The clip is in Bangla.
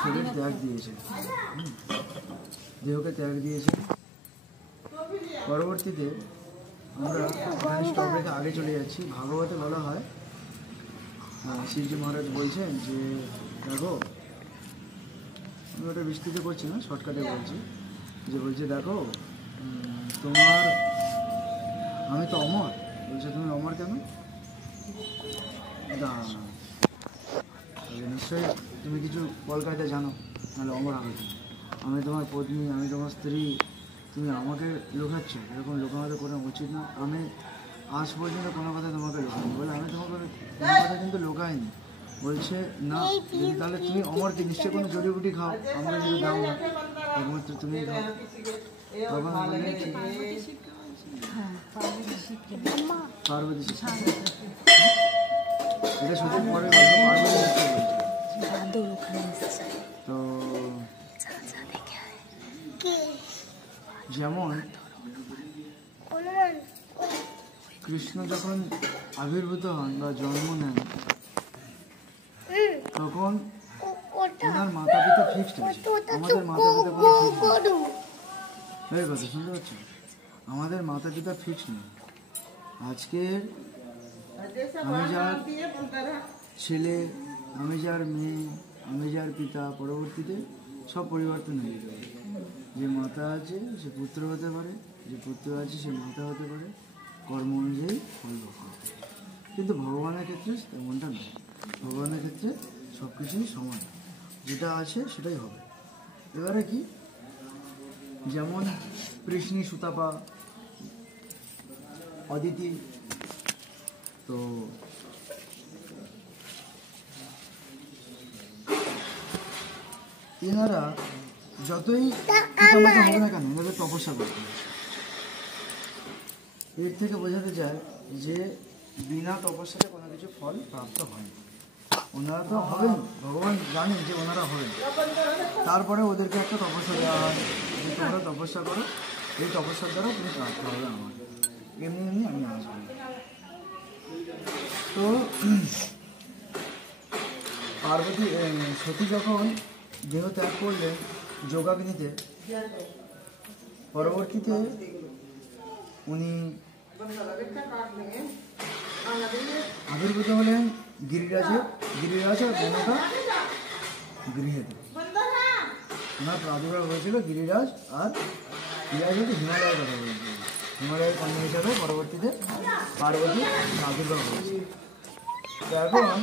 শরীর ত্যাগ দিয়েছে, দেহকে ত্যাগ দিয়েছে। পরবর্তীতে আমরা স্টপ রেখে আগে চলে যাচ্ছি। ভাগবতে বলা হয়, শিবজি মহারাজ বলছেন যে দেখো, আমি ওটা বিস্তৃত করছি না, শর্টকাটে বলছি, যে বলছে দেখো তোমার, আমি তো অমর। বলছে তুমি অমর কেন? নিশ্চয়ই তুমি কিছু কলকাতা জানো, নাহলে অমর হবে। আমি তোমার পত্নী, আমি তোমার স্ত্রী, তুমি আমাকে লুকাচ্ছ, এরকম লুকানো করে উচিত না। আমি আজ পর্যন্ত কোনো কথা তোমাকে লুকাইনি। বলে আমি তোমাকে কোনো কথা কিন্তু লুকাইনি। বলছে না, তাহলে তুমি অমরকে নিশ্চয়ই কোনো জড়িবুটি খাও, আমাকে যদি দাও না, একমাত্র তুমি খাও। তখন পার্বতী এটা সত্যি পরে তো যেমন কৃষ্ণ যখন আবির্ভূত হন বা জন্ম নেন, তখন ওনার মাতা পিতা ফিক্সড আছে। আমাদের মাতা পিতা কোনো কথা শুনতে পাচ্ছি, আমাদের মাতা পিতা ফিক্সড নেই। আজকের আমি যার ছেলে, আমি যার মেয়ে, আমি যার পিতা, পরবর্তীতে সব পরিবর্তন হয়ে যেতে পারে। যে মাতা আছে সে পুত্র হতে পারে, যে পুত্র আছে সে মাতা হতে পারে, কর্ম অনুযায়ী ফল ভোগ করতে পারে। কিন্তু ভগবানের ক্ষেত্রে তেমনটা নয়। ভগবানের ক্ষেত্রে সব কিছুই সমান, যেটা আছে সেটাই হবে। এবারে কি, যেমন কৃষ্ণী, সুতাপা, অদিতি, তো এনারা যতই পিতামাতা হবে না কেন, এনাদের তপস্যা করতে হবে। এর থেকে বোঝাতে যায় যে বিনা তপস্যাতে কোনো কিছু ফল প্রাপ্ত হয় না। ওনারা তো হবেন, ভগবান জানেন যে ওনারা হবেন, তারপরে ওদেরকে একটা তপস্যা দেওয়া হয় যে তোমরা তপস্যা করো, এই তপস্যার দ্বারা তুমি প্রাপ্ত হবে আমার, এমনি এমনি আমি আসবো। তো পার্বতী সতী যখন দেহ ত্যাগ করলেন যোগাগ্নিতে, পরবর্তীতে উনি আবির্ভূত হলেন গিরিরাজ আর রেণুকা গৃহেতে। ওনার প্রাদুর্ভাব হয়েছিল গিরিরাজ আর গিরিরাজ হচ্ছে হিমালয়ের কথা বলছিল, হিমালয়ের কন্যা হিসাবে পরবর্তীতে পার্বতী প্রাদুর্ভাব হয়েছে। এখন